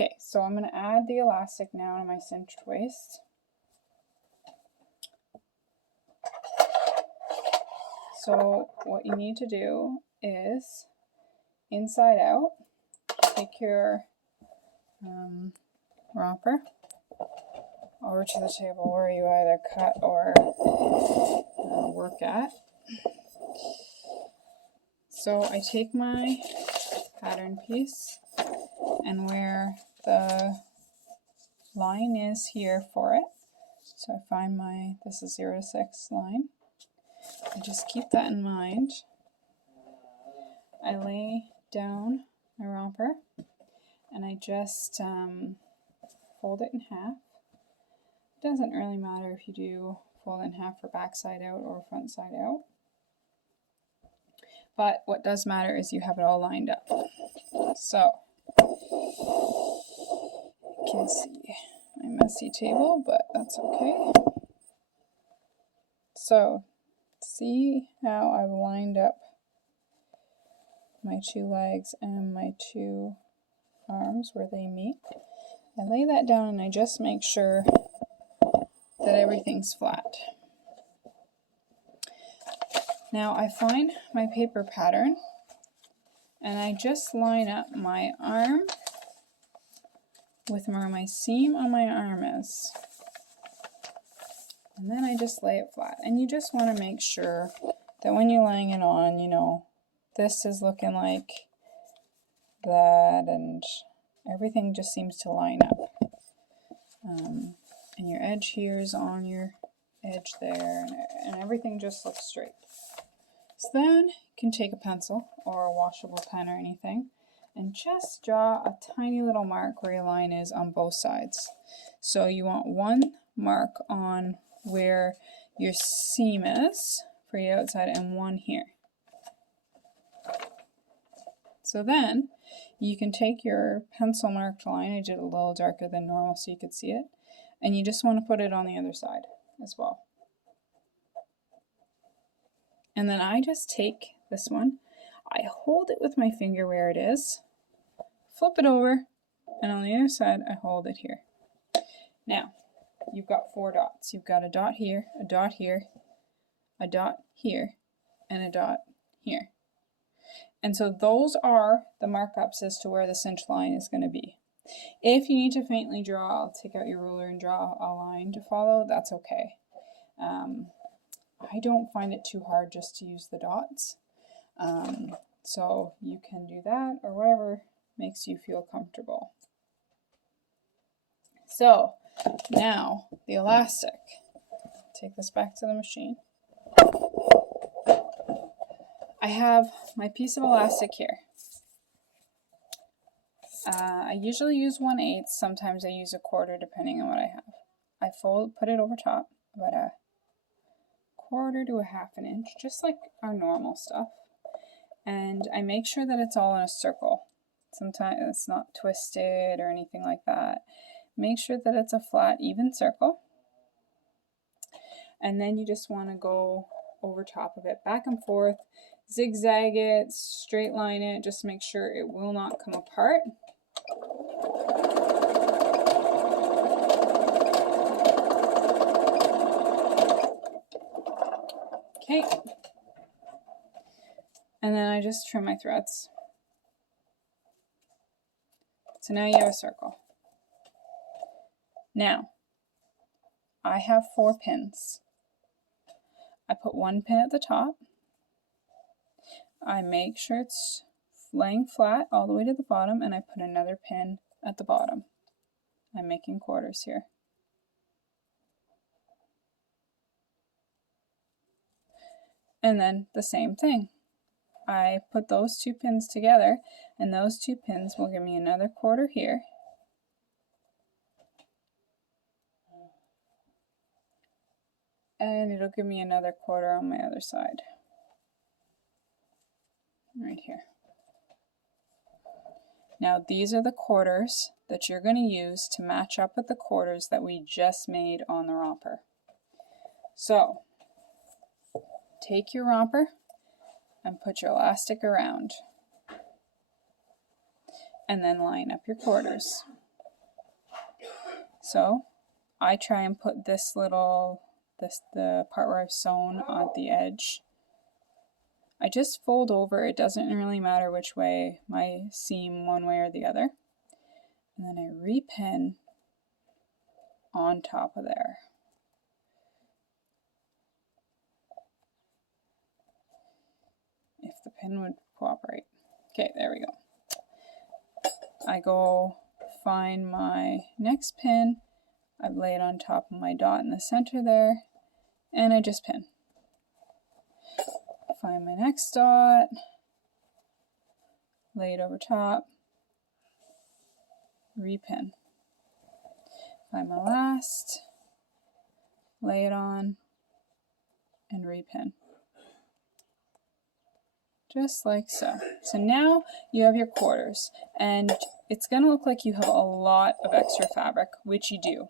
Okay, so I'm going to add the elastic now to my cinched waist. So what you need to do is, inside out, take your romper over to the table where you either cut or work at. So I take my pattern piece, and where the line is here for it, so I find my, this is 0 to 6 line, I just keep that in mind. I lay down my romper and I just fold it in half. It doesn't really matter if you do fold it in half for back side out or front side out, but what does matter is you have it all lined up. So you can see my messy table, but that's okay. So see how I've lined up my two legs and my two arms where they meet. I lay that down and I just make sure that everything's flat. Now I find my paper pattern and I just line up my arm with where my seam on my arm is. And then I just lay it flat. And you just want to make sure that when you're laying it on, you know, this is looking like that and everything just seems to line up. And your edge here is on your edge there, and everything just looks straight. So then you can take a pencil or a washable pen or anything and just draw a tiny little mark where your line is on both sides. So you want one mark on where your seam is for your outside and one here. So then you can take your pencil marked line, I did it a little darker than normal so you could see it, and you just want to put it on the other side as well. And then I just take this one, I hold it with my finger where it is, flip it over, and on the other side I hold it here. Now you've got 4 dots. You've got a dot here, a dot here, a dot here, and a dot here. And so those are the markups as to where the cinch line is going to be. If you need to faintly draw, I'll take out your ruler and draw a line to follow, that's okay. I don't find it too hard just to use the dots. So you can do that or whatever makes you feel comfortable. So now the elastic. Take this back to the machine. I have my piece of elastic here. I usually use 1/8, sometimes I use 1/4 depending on what I have. I put it over top, about 1/4 to 1/2 inch, just like our normal stuff. And I make sure that it's all in a circle. Sometimes it's not twisted or anything like that. Make sure that it's a flat, even circle. And then you just want to go over top of it, back and forth, zigzag it, straight line it, just make sure it will not come apart. Okay. And then I just trim my threads. So now you have a circle. Now, I have 4 pins. I put 1 pin at the top. I make sure it's laying flat all the way to the bottom, and I put another pin at the bottom. I'm making quarters here. And then the same thing. I put those 2 pins together, and those 2 pins will give me another 1/4 here. And it'll give me another 1/4 on my other side. Right here. Now these are the quarters that you're going to use to match up with the quarters that we just made on the romper. So take your romper and put your elastic around, and then line up your quarters. So I try and put this little, the part where I've sewn on the edge. I just fold over. It doesn't really matter which way, my seam one way or the other. And then I repin on top of there. If the pin would cooperate. Okay, there we go. I go find my next pin. I lay it on top of my dot in the center there, and I just pin. Find my next dot, lay it over top, repin. Find my last, lay it on, and repin. Just like so. So now you have your quarters, and it's going to look like you have a lot of extra fabric, which you do,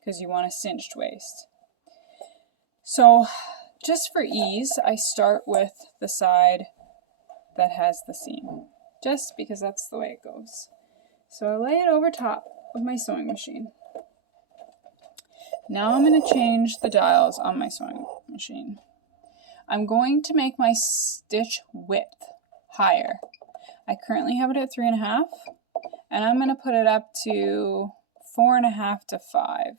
because you want a cinched waist. So just for ease, I start with the side that has the seam, just because that's the way it goes. So I lay it over top of my sewing machine. Now I'm going to change the dials on my sewing machine. I'm going to make my stitch width higher. I currently have it at 3.5, and I'm going to put it up to 4.5 to 5,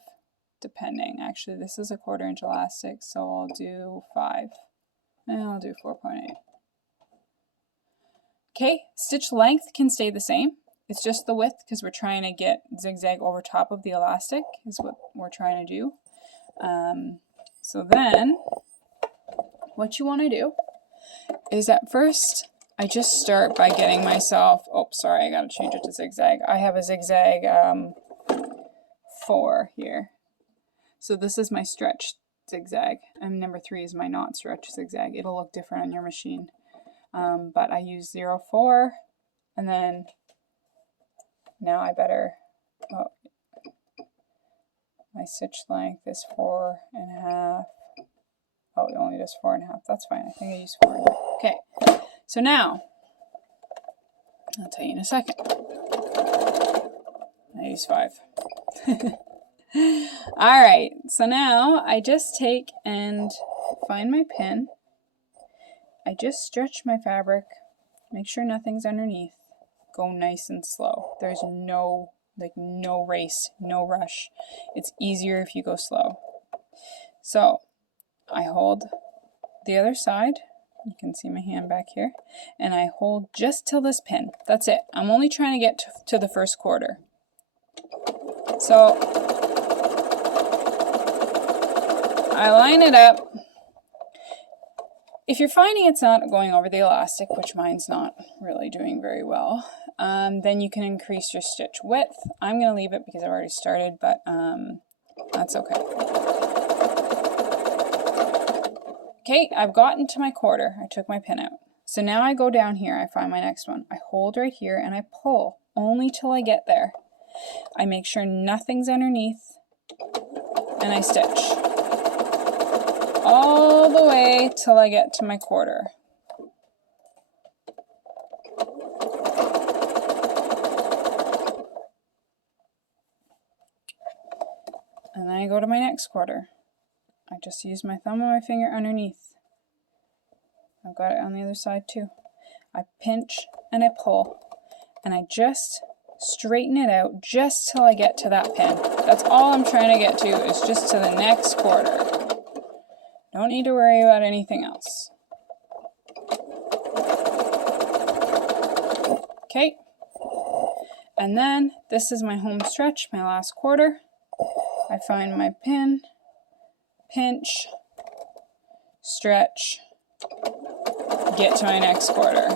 depending. Actually, this is a 1/4 inch elastic, so I'll do 5, and I'll do 4.8. Okay, stitch length can stay the same. It's just the width, because we're trying to get zigzag over top of the elastic is what we're trying to do. So then what you want to do is at first I just start by getting myself, oh sorry, I gotta change it to zigzag. I have a zigzag 4 here. So this is my stretch zigzag, and number 3 is my not stretch zigzag. It'll look different on your machine. But I use 0.4, and then now I better, oh, my stitch length is 4.5. Oh, it only does 4.5. That's fine. I think I used 4.5. Okay. So now, I'll tell you in a second. I use 5. Alright, so now I just take and find my pin. I just stretch my fabric, make sure nothing's underneath. Go nice and slow. There's no race, no rush. It's easier if you go slow. So I hold the other side. You can see my hand back here. And I hold just till this pin. That's it. I'm only trying to get to the first 1/4. So I line it up. If you're finding it's not going over the elastic, which mine's not really doing very well, then you can increase your stitch width. I'm going to leave it because I've already started, but that's okay. Okay, I've gotten to my 1/4. I took my pin out. So now I go down here, I find my next one. I hold right here and I pull only till I get there. I make sure nothing's underneath, and I stitch all the way till I get to my 1/4. And then I go to my next 1/4. I just use my thumb and my finger underneath. I've got it on the other side too. I pinch and I pull, and I just straighten it out just till I get to that pin. That's all I'm trying to get to, is just to the next 1/4. Don't need to worry about anything else. Okay. And then this is my home stretch, my last 1/4. I find my pin, pinch, stretch, get to my next 1/4.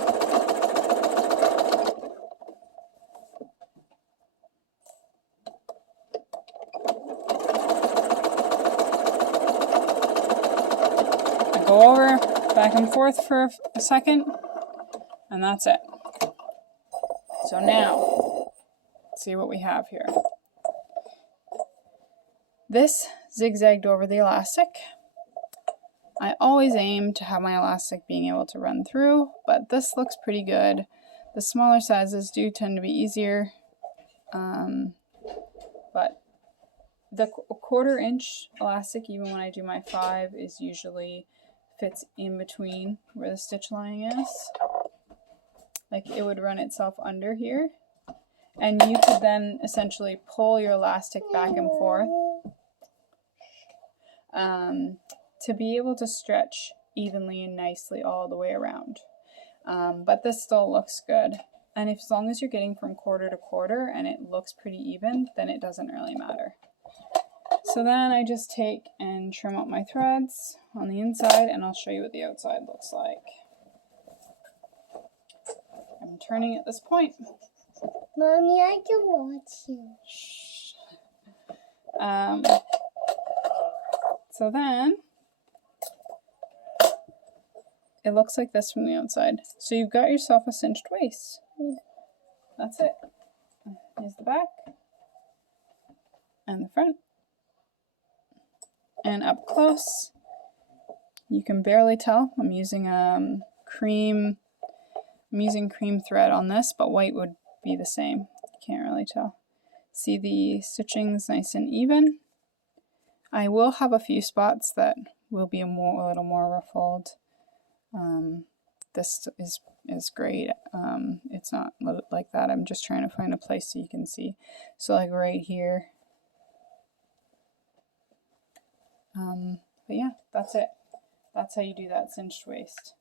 I go over, back and forth for a second, and that's it. So now, let's see what we have here. This zigzagged over the elastic. I always aim to have my elastic being able to run through, but this looks pretty good. The smaller sizes do tend to be easier, but the 1/4 inch elastic, even when I do my 5, is usually fits in between where the stitch lining is. Like it would run itself under here. And you could then essentially pull your elastic back and forth to be able to stretch evenly and nicely all the way around. But this still looks good. And as long as you're getting from 1/4 to 1/4 and it looks pretty even, then it doesn't really matter. So then I just take and trim up my threads on the inside, and I'll show you what the outside looks like. I'm turning at this point. Mommy, I can watch you. Shh. So then it looks like this from the outside. So you've got yourself a cinched waist. That's it. Here's the back and the front. And up close, you can barely tell. I'm using cream thread on this, but white would be the same. You can't really tell. See the stitching's nice and even. I will have a few spots that will be a little more ruffled. This is great. It's not like that. I'm just trying to find a place so you can see. So like right here. But yeah, that's it. That's how you do that cinched waist.